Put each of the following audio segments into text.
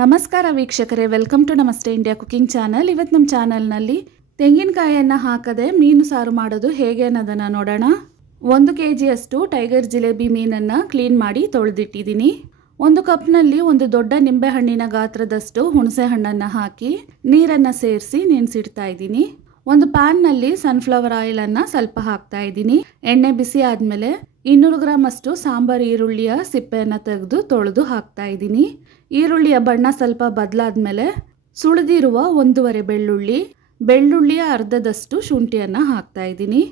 ನಮಸ್ಕಾರ ವೀಕ್ಷಕರೇ, welcome to ನಮಸ್ತೆ ಇಂಡಿಯಾ ಕುಕಿಂಗ್ ಚಾನಲ್. ಇವತ್ತು ನಮ್ಮ ಚಾನಲ್ನಲ್ಲಿ ತೆಂಗಿನಕಾಯಿಯನ್ನು ಹಾಕದೆ ಮೀನು ಸಾರು ಮಾಡೋದು ಹೇಗೆ ಅನ್ನೋದನ್ನು ನೋಡೋಣ. 1 kgಯಷ್ಟು ಟೈಗರ್ ಜಿಲೇಬಿ ಮೀನನ್ನು ಕ್ಲೀನ್ ಮಾಡಿ ತೊಳೆದಿಟ್ಟಿದ್ದೀನಿ. 1 ಕಪ್ನಲ್ಲಿ 1 ದೊಡ್ಡ ನಿಂಬೆ ಹಣ್ಣಿನ ಗಾತ್ರದಷ್ಟು ಹುಣಸೆ ಹಣ್ಣನ್ನು ಹಾಕಿ ನೀರನ್ನು ಸೇರಿಸಿ ನೆನೆಸಿಡ್ತಾ ಇದ್ದೀನಿ. ಒಂದು ಪ್ಯಾನ್ನಲ್ಲಿ ಸನ್ಫ್ಲವರ್ ಆಯಿಲನ್ನು ಸ್ವಲ್ಪ ಹಾಕ್ತಾ ಇದ್ದೀನಿ. ಎಣ್ಣೆ ಬಿಸಿ ಆದಮೇಲೆ 200 ಗ್ರಾಮ್ ಅಷ್ಟು ಸಾಂಬಾರ್ ಈರುಳ್ಳಿಯ ಸಿಪ್ಪೆಯನ್ನು ತೆಗೆದು ತೊಳೆದು ಹಾಕ್ತಾ ಇದ್ದೀನಿ. ಈರುಳ್ಳಿಯ ಬಣ್ಣ ಸ್ವಲ್ಪ ಬದಲಾದ್ಮೇಲೆ ಸುಳಿದಿರುವ 1.5 ಬೆಳ್ಳುಳ್ಳಿಯ ಅರ್ಧದಷ್ಟು ಶುಂಠಿಯನ್ನು ಹಾಕ್ತಾ ಇದ್ದೀನಿ.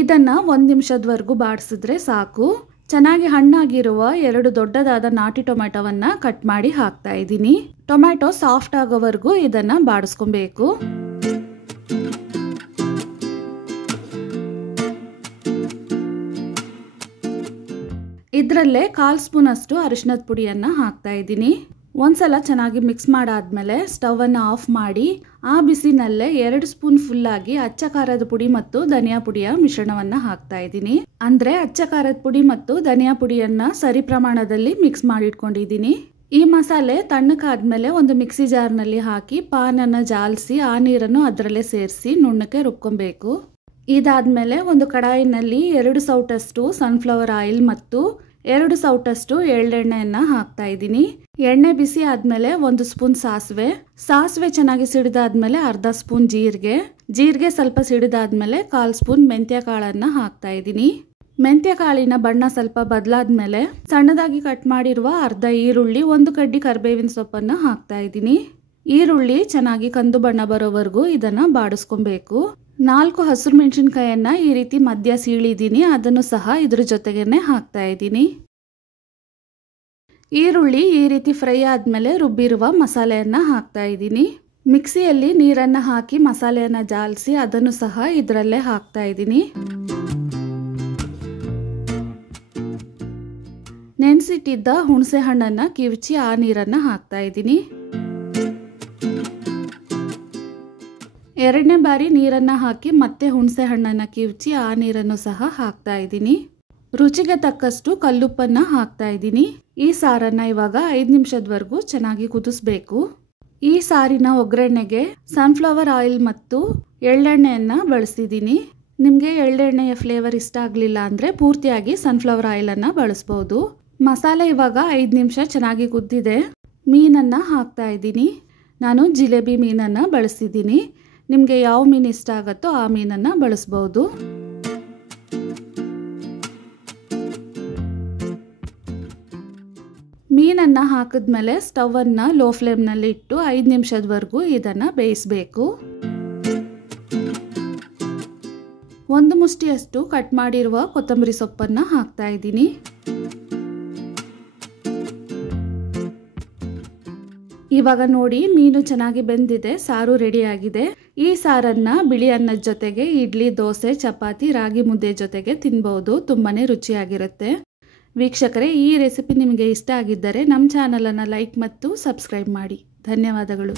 ಇದನ್ನು 1 ನಿಮಿಷದವರೆಗೂ ಬಾಡಿಸಿದ್ರೆ ಸಾಕು. ಚೆನ್ನಾಗಿ ಹಣ್ಣಾಗಿರುವ 2 ದೊಡ್ಡದಾದ ನಾಟಿ ಟೊಮೆಟೊವನ್ನು ಕಟ್ ಮಾಡಿ ಹಾಕ್ತಾ ಇದ್ದೀನಿ. ಟೊಮೆಟೊ ಸಾಫ್ಟ್ ಆಗೋವರೆಗೂ ಇದನ್ನು ಬಾಡಿಸ್ಕೊಬೇಕು. ಇದರಲ್ಲೇ 1/4 ಸ್ಪೂನ್ ಅಷ್ಟು ಅರಿಶಿನದ ಪುಡಿಯನ್ನು ಹಾಕ್ತಾ ಇದ್ದೀನಿ. ಒಂದ್ಸಲ ಚೆನ್ನಾಗಿ ಮಿಕ್ಸ್ ಮಾಡಾದ್ಮೇಲೆ ಸ್ಟವ್ ಅನ್ನು ಆಫ್ ಮಾಡಿ ಆ ಬಿಸಿನಲ್ಲೇ 2 ಸ್ಪೂನ್ ಫುಲ್ ಆಗಿ ಅಚ್ಚ ಖಾರದ ಪುಡಿ ಮತ್ತು ಧನಿಯಾ ಪುಡಿಯ ಮಿಶ್ರಣವನ್ನ ಹಾಕ್ತಾ ಇದ್ದೀನಿ. ಅಂದ್ರೆ ಅಚ್ಚ ಖಾರದ ಪುಡಿ ಮತ್ತು ಧನಿಯಾ ಪುಡಿಯನ್ನ ಸರಿ ಪ್ರಮಾಣದಲ್ಲಿ ಮಿಕ್ಸ್ ಮಾಡಿ ಇಟ್ಕೊಂಡಿದ್ದೀನಿ. ಈ ಮಸಾಲೆ ತಣ್ಣಕ್ಕಾದ್ಮೇಲೆ ಒಂದು ಮಿಕ್ಸಿ ಜಾರ್ನಲ್ಲಿ ಹಾಕಿ ಪಾನನ್ನು ಜಾಲಿಸಿ ಆ ನೀರನ್ನು ಅದರಲ್ಲೇ ಸೇರಿಸಿ ನುಣ್ಣಕ್ಕೆ ರುಬ್ಕೊಬೇಕು. ಇದಾದ್ಮೇಲೆ ಒಂದು ಕಡಾಯಿನಲ್ಲಿ 2 ಸೌಟಷ್ಟು ಸನ್ಫ್ಲವರ್ ಆಯಿಲ್ ಮತ್ತು 2 ಸೌಟಷ್ಟು ಎಳ್ಳೆಣ್ಣೆಯನ್ನು ಹಾಕ್ತಾ ಇದ್ದೀನಿ. ಎಣ್ಣೆ ಬಿಸಿ ಆದ್ಮೇಲೆ 1 ಸ್ಪೂನ್ ಸಾಸಿವೆ ಚೆನ್ನಾಗಿ ಸಿಡಿದಾದ್ಮೇಲೆ ಅರ್ಧ ಸ್ಪೂನ್ ಜೀರಿಗೆ ಸ್ವಲ್ಪ ಸಿಡಿದಾದ್ಮೇಲೆ 1/4 ಸ್ಪೂನ್ ಮೆಂತ್ಯ ಕಾಳನ್ನ ಹಾಕ್ತಾ ಇದ್ದೀನಿ. ಮೆಂತ್ಯ ಕಾಳಿನ ಬಣ್ಣ ಸ್ವಲ್ಪ ಬದಲಾದ್ಮೇಲೆ ಸಣ್ಣದಾಗಿ ಕಟ್ ಮಾಡಿರುವ ಅರ್ಧ ಈರುಳ್ಳಿ, 1 ಕಡ್ಡಿ ಕರಿಬೇವಿನ ಸೊಪ್ಪನ್ನು ಹಾಕ್ತಾ ಇದ್ದೀನಿ. ಈರುಳ್ಳಿ ಚೆನ್ನಾಗಿ ಕಂದು ಬಣ್ಣ ಬರೋವರೆಗೂ ಇದನ್ನ ಬಾಡಿಸ್ಕೊಬೇಕು. 4 ಹಸಿರು ಮೆಣಸಿನಕಾಯಿಯನ್ನ ಈ ರೀತಿ ಮಧ್ಯ ಸೀಳಿದ್ದೀನಿ, ಅದನ್ನು ಸಹ ಇದ್ರ ಜೊತೆಗೇನೆ ಹಾಕ್ತಾ ಇದ್ದೀನಿ. ಈರುಳ್ಳಿ ಈ ರೀತಿ ಫ್ರೈ ಆದ್ಮೇಲೆ ರುಬ್ಬಿರುವ ಮಸಾಲೆಯನ್ನ ಹಾಕ್ತಾ ಇದ್ದೀನಿ. ಮಿಕ್ಸಿಯಲ್ಲಿ ನೀರನ್ನ ಹಾಕಿ ಮಸಾಲೆಯನ್ನ ಜಾಲಿಸಿ ಅದನ್ನು ಸಹ ಇದರಲ್ಲೇ ಹಾಕ್ತಾ ಇದ್ದೀನಿ. ನೆನೆಸಿಟ್ಟಿದ್ದ ಹುಣಸೆ ಹಣ್ಣನ್ನ ಕಿವುಚಿ ಆ ನೀರನ್ನ ಹಾಕ್ತಾ ಇದ್ದೀನಿ. 2ನೇ ಬಾರಿ ನೀರನ್ನ ಹಾಕಿ ಮತ್ತೆ ಹುಣಸೆ ಹಣ್ಣನ್ನ ಕಿವುಚಿ ಆ ನೀರನ್ನು ಸಹ ಹಾಕ್ತಾ ಇದ್ದೀನಿ. ರುಚಿಗೆ ತಕ್ಕಷ್ಟು ಕಲ್ಲುಪ್ಪನ್ನ ಹಾಕ್ತಾ ಇದ್ದೀನಿ. ಈ ಸಾರನ್ನ ಇವಾಗ 5 ನಿಮಿಷದವರೆಗೂ ಚೆನ್ನಾಗಿ ಕುದಿಸ್ಬೇಕು. ಈ ಸಾರಿನ ಒಗ್ಗರಣೆಗೆ ಸನ್ಫ್ಲವರ್ ಆಯಿಲ್ ಮತ್ತು ಎಳ್ಳೆಣ್ಣೆಯನ್ನ ಬಳಸಿದ್ದೀನಿ. ನಿಮಗೆ ಎಳ್ಳೆಣ್ಣೆಯ ಫ್ಲೇವರ್ ಇಷ್ಟ ಆಗಲಿಲ್ಲ ಅಂದರೆ ಪೂರ್ತಿಯಾಗಿ ಸನ್ಫ್ಲವರ್ ಆಯಿಲನ್ನು ಬಳಸ್ಬೋದು. ಮಸಾಲೆ ಇವಾಗ 5 ನಿಮಿಷ ಚೆನ್ನಾಗಿ ಕುದ್ದಿದೆ. ಮೀನನ್ನು ಹಾಕ್ತಾ ಇದ್ದೀನಿ. ನಾನು ಜಿಲೇಬಿ ಮೀನನ್ನು ಬಳಸಿದ್ದೀನಿ. ನಿಮಗೆ ಯಾವ ಮೀನು ಇಷ್ಟ ಆಗುತ್ತೋ ಆ ಮೀನನ್ನು ಬಳಸ್ಬೋದು. ಮೀನನ್ನು ಹಾಕಿದ್ಮೇಲೆ ಸ್ಟವ್ ಅನ್ನು ಲೋ ಫ್ಲೇಮ್ನಲ್ಲಿ ಇಟ್ಟು 5 ನಿಮಿಷದವರೆಗೂ ಇದನ್ನು ಬೇಯಿಸಬೇಕು. 1 ಮುಷ್ಟಿಯಷ್ಟು ಕಟ್ ಮಾಡಿರುವ ಕೊತ್ತಂಬರಿ ಸೊಪ್ಪನ್ನು ಹಾಕ್ತಾ ಇದ್ದೀನಿ. ಇವಾಗ ನೋಡಿ, ಮೀನು ಚೆನ್ನಾಗಿ ಬೆಂದಿದೆ, ಸಾರು ರೆಡಿ ಆಗಿದೆ. ಈ ಸಾರನ್ನ ಬಿಳಿ ಅನ್ನದ ಜೊತೆಗೆ ಇಡ್ಲಿ, ದೋಸೆ, ಚಪಾತಿ, ರಾಗಿ ಮುದ್ದೆ ಜೊತೆಗೆ ತಿನ್ಬಹುದು. ತುಂಬಾನೇ ರುಚಿಯಾಗಿರುತ್ತೆ. ವೀಕ್ಷಕರೇ, ಈ ರೆಸಿಪಿ ನಿಮಗೆ ಇಷ್ಟ ಆಗಿದ್ದರೆ ನಮ್ಮ ಚಾನಲನ್ನು ಲೈಕ್ ಮತ್ತು ಸಬ್ಸ್ಕ್ರೈಬ್ ಮಾಡಿ. ಧನ್ಯವಾದಗಳು.